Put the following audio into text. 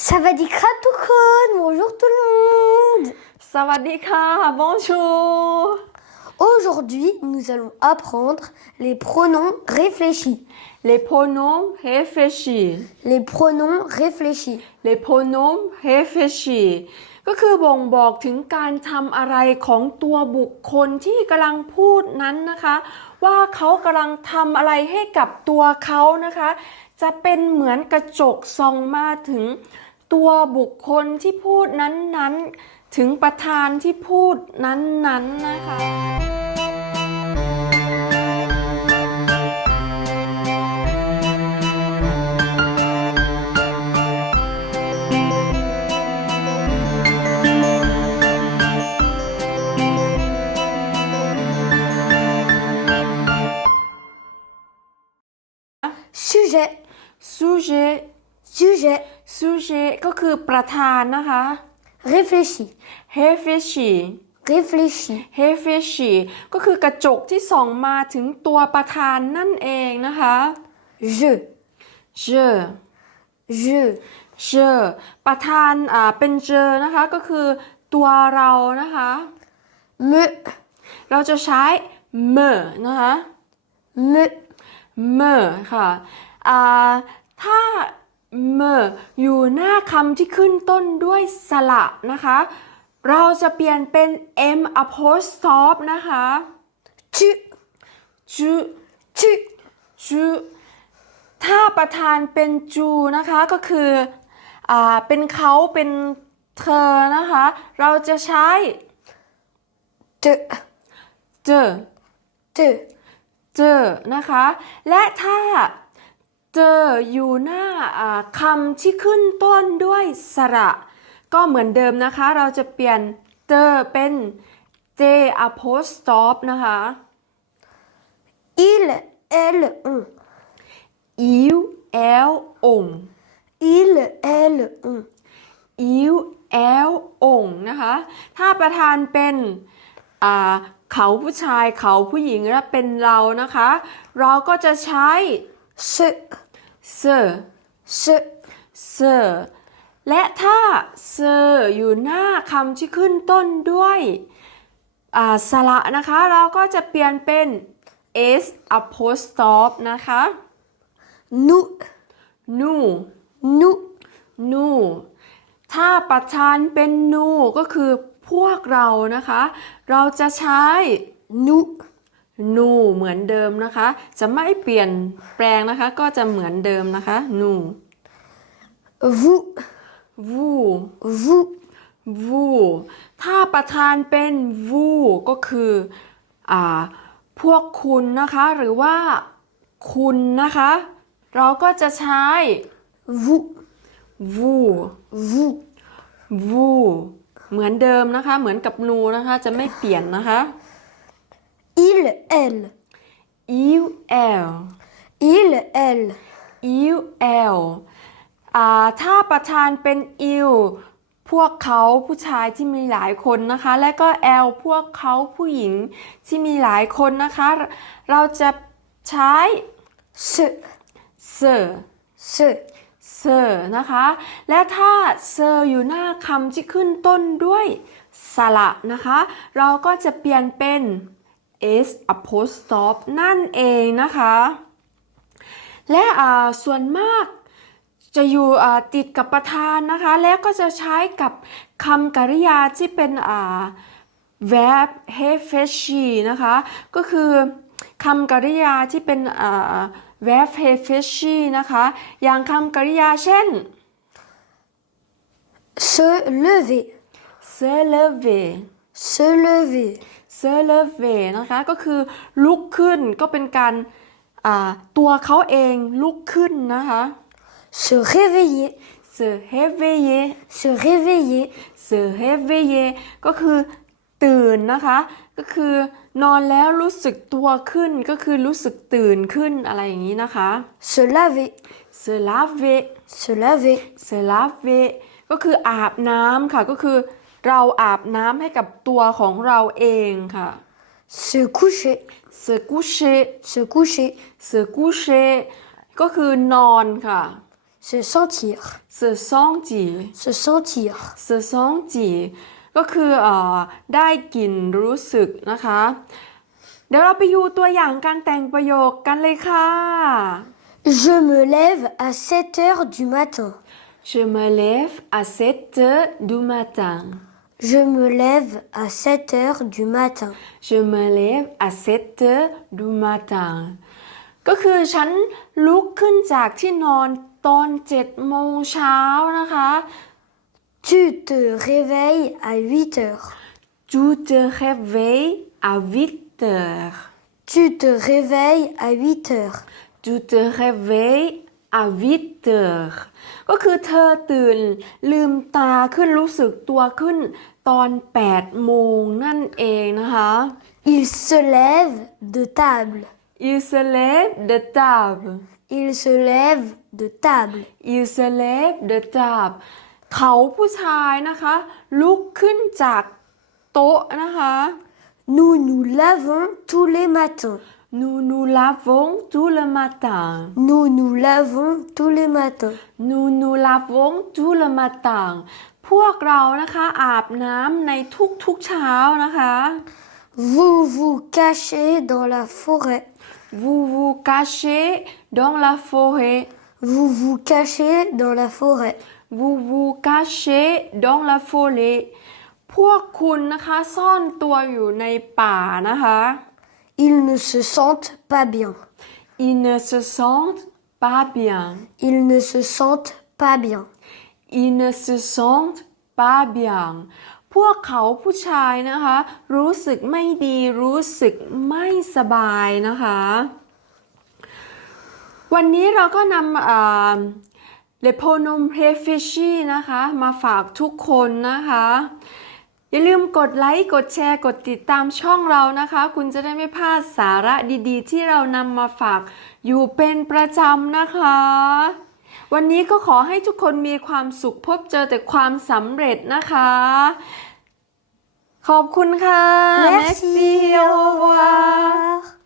Ça va dire tout le monde Bonjour tout le monde สวัสดีค่ะ bonjour Aujourd'hui, nous allons apprendre les pronoms réfléchis. les pronoms réfléchis Les pronoms réfléchis. les pronoms réfléchis ก็คือบ่งบอกถึงการทำอะไรของตัวบุคคลที่กำลังพูดนั้นนะคะ ว่าเขากำลังทำอะไรให้กับตัวเขานะคะ จะเป็นเหมือนกระจกส่องมาถึง ตัวบุคคลที่พูดนั้นๆ ถึงประธานที่พูดนั้นๆนะคะ Sujet. sujet Sujet. sujet ก็คือประธานนะคะ Réfléchis. réfléchis Réfléchis. réfléchis ก็คือกระจกที่ส่องมาถึงตัวประธานนั่นเองนะคะ Je. je Je. je ประธานอ่าเป็นเจอนะคะก็คือตัวเรานะคะ Me. เราจะใช้ me นะคะ Me. me ค่ะอ่าถ้า me อยู่หน้าคำที่ขึ้นต้นด้วยสระนะคะ เราจะเปลี่ยนเป็น m apostrophe นะคะ Tu. จู Tu. จูถ้าประธานเป็นจูนะคะก็คืออ่าเป็นเขาเป็นเธอนะคะ เราจะใช้ Te. เจอ Te. เจอนะคะ และถ้า เจออยู่หน้าอ่าคำที่ขึ้นต้นด้วยสระ ก็เหมือนเดิมนะคะ เราจะเปลี่ยนเจอเป็น j apostrophe นะคะ Il. Elle. On. il l on Il. Elle. On. il l on นะคะ ถ้าประธานเป็นอ่าเขาผู้ชายเขาผู้หญิงและเป็นเรานะคะ เราก็จะใช้ Se. se Se. sir และถ้า sir อยู่หน้าคำที่ขึ้นต้นด้วยอ่าสระนะคะ เราก็จะเปลี่ยนเป็น s apostrophe นะคะ Nous. nu Nous. nu ถ้าประธานเป็น nu ก็คือพวกเรานะคะ เราจะใช้ Nous. Nu เหมือนเดิมนะคะ จะไม่เปลี่ยนแปลงนะคะ ก็จะเหมือนเดิมนะคะ nu Vous. vous Vous. vous ถ้าประธานเป็น vous ก็คืออ่าพวกคุณนะคะ หรือว่าคุณนะคะ เราก็จะใช้ Vous. vous Vous. vous เหมือนเดิมนะคะ เหมือนกับนูนะคะ จะไม่เปลี่ยนนะคะ Il. Elle. il elle Il. Elle. il elle อ่าถ้าประธานเป็น il พวกเขาผู้ชายที่มีหลายคนนะคะ และก็ l พวกเขาผู้หญิงที่มีหลายคนนะคะ เราจะใช้ Se. se Se. se นะคะ และถ้า se อยู่หน้าคำที่ขึ้นต้นด้วยสระนะคะ เราก็จะเปลี่ยนเป็น s apostrophe นั่นเองนะคะ และอ่าส่วนมากจะอยู่อ่าติดกับประธานนะคะ แล้วก็จะใช้กับคำกริยาที่เป็นอ่า verb h e f e s h i นะคะ ก็คือคำกริยาที่เป็นอ่า verb h e f e s h i นะคะ อย่างคำกริยาเช่น Se lever. se lever Se lever. Se lever นะคะก็คือลุกขึ้นก็เป็นการอ่าตัวเขาเองลุกขึ้นนะคะ Se réveiller. se réveiller Se réveiller. se réveiller ก็คือตื่นนะคะ ก็คือนอนแล้วรู้สึกตัวขึ้นก็คือรู้สึกตื่นขึ้นอะไรอย่างนี้นะคะ Se laver. se laver Se laver. se laver ก็คืออาบน้ำค่ะก็คือ เราอาบน้ำให้กับตัวของเราเองค่ะ Se coucher. se coucher Se coucher. se coucher ก็คือนอนค่ะ se sentir, เสือซ่องจี se sentir, เสือซ่องจีก็คือเอ่อได้กลิ่นรู้สึกนะคะ เดี๋ยวเราไปดูตัวอย่างการแต่งประโยคกันเลยค่ะ Je me lève à 7 heures du matin. Je me lève à 7 heures du matin Je me lève à 7 heures du matin. Je me lève à 7 heures du matin ก็คือฉันลุกขึ้นจากที่นอนตอน7โมงเช้านะคะ Tu te réveilles à 8 heures. Tu te réveilles à 8 heures Tu te réveilles à 8 heures. Tu te réveilles à 8 heures ก็คือเธอตื่นลืมตาขึ้นรู้สึกตัวขึ้นตอน 8 โมงนั่นเองนะคะ Il se lève de table. Il se lève de table Il se lève de table. Il se lève de table เขาผู้ชายนะคะ ลุกขึ้นจากโต๊ะนะคะ Nous nous lavons tous les matins. Nous nous lavons tout le matin Nous nous lavons tous les matins. Nous nous lavons tout le matin พวกเรานะคะอาบน้ำในทุกๆเช้านะคะ Vous vous cachez dans la forêt. Vous vous cachez dans la forêt Vous vous cachez dans la forêt. Vous vous cachez dans la forêt พวกคุณนะคะซ่อนตัวอยู่ในป่านะคะ Ils ne se sentent pas bien. Ils ne se sentent pas bien Ils ne se sentent pas bien. Ils ne se sentent pas bien พวกเขาผู้ชายนะคะ รู้สึกไม่ดี รู้สึกไม่สบายนะคะ วันนี้เราก็นำเอ่อ Le pronom réfléchi นะคะ มาฝากทุกคนนะคะ อย่าลืมกดไลค์ กดแชร์ กดติดตามช่องเรานะคะ คุณจะได้ไม่พลาดสาระดีๆ ที่เรานำมาฝากอยู่เป็นประจำนะคะ วันนี้ก็ขอให้ทุกคนมีความสุขพบเจอแต่ความสำเร็จนะคะ ขอบคุณค่ะ Merci. Au revoir.